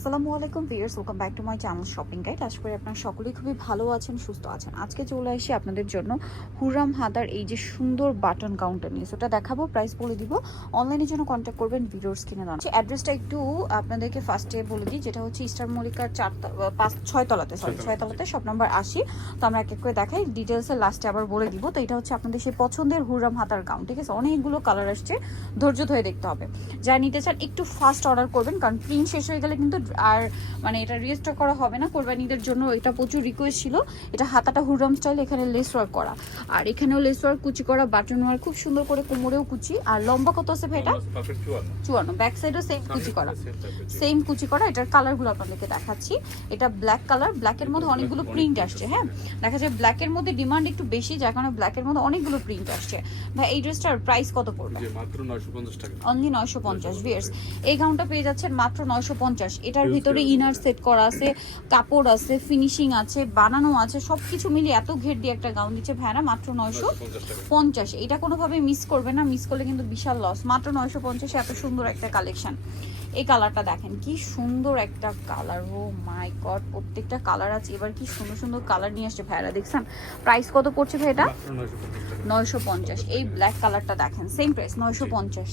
আসসালামু আলাইকুম viewers, welcome back to my channel shopping guide. আশা করি আপনারা সকলেই খুবই ভালো আছেন, সুস্থ আছেন। আজকে চলে আসি আপনাদের জন্য হুররাম হাতার এই যে সুন্দর বাটন কাউন্টার নিয়ে, ওটা দেখাবো, প্রাইস বলে দিব। অনলাইনের জন্য কন্ট্যাক্ট করবেন, ভিডিওস কিনে দেওয়া। অ্যাড্রেসটা একটু আপনাদেরকে ফার্স্টে বলে দিই, যেটা হচ্ছে ইস্টার মল্লিকার 6 তলাতে শপ নাম্বার 80। তো আমরা এক এক করে দেখাই, ডিটেলসের লাস্টে আবার বলে দিব। তো এটা হচ্ছে আপনাদের সেই পছন্দের হুররাম হাতার গাউন, ঠিক আছে? অনেকগুলো কালার আসছে, ধৈর্য ধরে দেখতে হবে। যা নিতে চান একটু ফাস্ট অর্ডার করবেন, কারণ প্রিন্ট শেষ হয়ে গেলে কিন্তু আর মানে এটা রিস্টক করা হবে না। কোরবানিদের জন্য এটা প্রচুর রিকোয়েস্ট ছিল। এটা হাতাটা হুররাম স্টাইল, এখানে লেস ওয়ার্ক করা, আর এখানেও লেস ওয়ার্ক, কুচি করা, বাটন ওয়ার্ক খুব সুন্দর করে, কোমরেও কুচি। আর লম্বা কত আছে ভাই এটা? 54। ব্যাক সাইডও সেম কুচি করা, এটার কালারগুলো আপনাদেরকে দেখাচ্ছি। এটা ব্ল্যাক কালার, ব্ল্যাকের মধ্যে অনেকগুলো প্রিন্ট আসছে। হ্যাঁ, দেখা যায় ব্ল্যাকের মধ্যে ডিমান্ড একটু বেশি, যার কারণে ব্ল্যাকের মধ্যে অনেকগুলো প্রিন্ট আসছে। ভাই এই ড্রেসটার প্রাইস কত পড়বে? মাত্র 950 টাকা, অনলি 950 ভিউয়ার্স। এই গাউনটা পেয়ে যাচ্ছেন মাত্র 950। এটার ভিতরে ইনার সেট করা আছে, কাপড় আছে, ফিনিশিং আছে, বানানো আছে, সবকিছু মিলিয়ে এত ঘের দিয়ে একটা গাউন দিচ্ছে ভাইরা মাত্র 950। এটা কোনোভাবে মিস করবে না, মিস করলে কিন্তু বিশাল লস। মাত্র 950 এত সুন্দর একটা কালেকশন। এই কালারটা দেখেন, কি সুন্দর একটা কালার, ও মাই গড, প্রত্যেকটা কালার আছে। এবার কি সুন্দর সুন্দর কালার নিয়ে আসছে ভাইরা, দেখছেন? প্রাইস কত পড়ছে ভাই এটা? 950। এই ব্ল্যাক কালারটা দেখেন, সেম প্রাইস 950।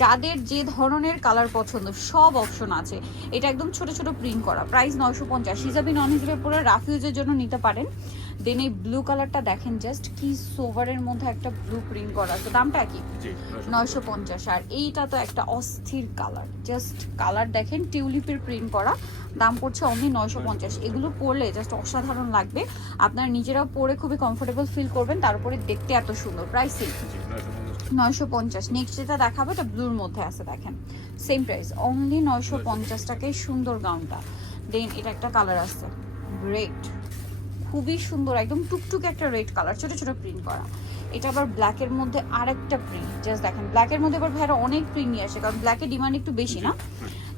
যাদের যে ধরনের কালার পছন্দ সব অপশন আছে। এটা একদম ছোট ছোট প্রিন্ট করা, প্রাইস 950। হিজাবি নন হিজাবের পরে রাফ ইউজের জন্য নিতে পারেন। দেন এই ব্লু কালারটা দেখেন, জাস্ট কি সোভারের মধ্যে একটা ব্লু প্রিন্ট করা, তো দামটা কি? 950। আর এইটা তো একটা অস্থির কালার, জাস্ট কালার দেখেন, টিউলিপের প্রিন্ট করা, দাম পড়ছে অনলি 950। এগুলো পরলে জাস্ট অসাধারণ লাগবে, আপনারা নিজেরাও পরে খুবই কমফোর্টেবল ফিল করবেন, তারপরে দেখতে এত সুন্দর। প্রাইস 950। নেক্সট যেটা দেখাবো, এটা ব্লুর মধ্যে আছে, দেখেন সেম প্রাইস অনলি 950 টাকায় সুন্দর গাউনটা। দেন এটা একটা কালার আছে রেড, খুবই সুন্দর, একদম টুকটুক একটা রেড কালার, ছোট ছোট প্রিন্ট করা। এটা আবার ব্ল্যাকের মধ্যে আরেকটা প্রিন্ট, জাস্ট দেখেন ব্ল্যাকের মধ্যে আবার ভাইরা অনেক প্রিন্ট নিয়ে আসে, কারণ ব্ল্যাকের ডিমান্ড একটু বেশি না।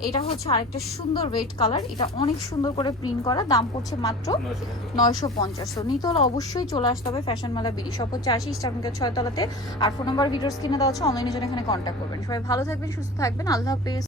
এটা হচ্ছে আরেকটা সুন্দর রেড কালার, এটা অনেক সুন্দর করে প্রিন্ট করা, দাম পড়ছে মাত্র 950। তো নিতে হলে অবশ্যই চলে আসতে হবে ফ্যাশন মেলা বিডি, শপ হচ্ছে 80 ইস্টার্নকে 6 তলাতে। আর ফোন নাম্বার ভিডিওস কিনে দেওয়া হচ্ছে, অনলাইনে জন্য এখানে কন্ট্যাক্ট করবেন। সবাই ভালো থাকবেন, সুস্থ থাকবেন, আল্লাহ হাফেজ।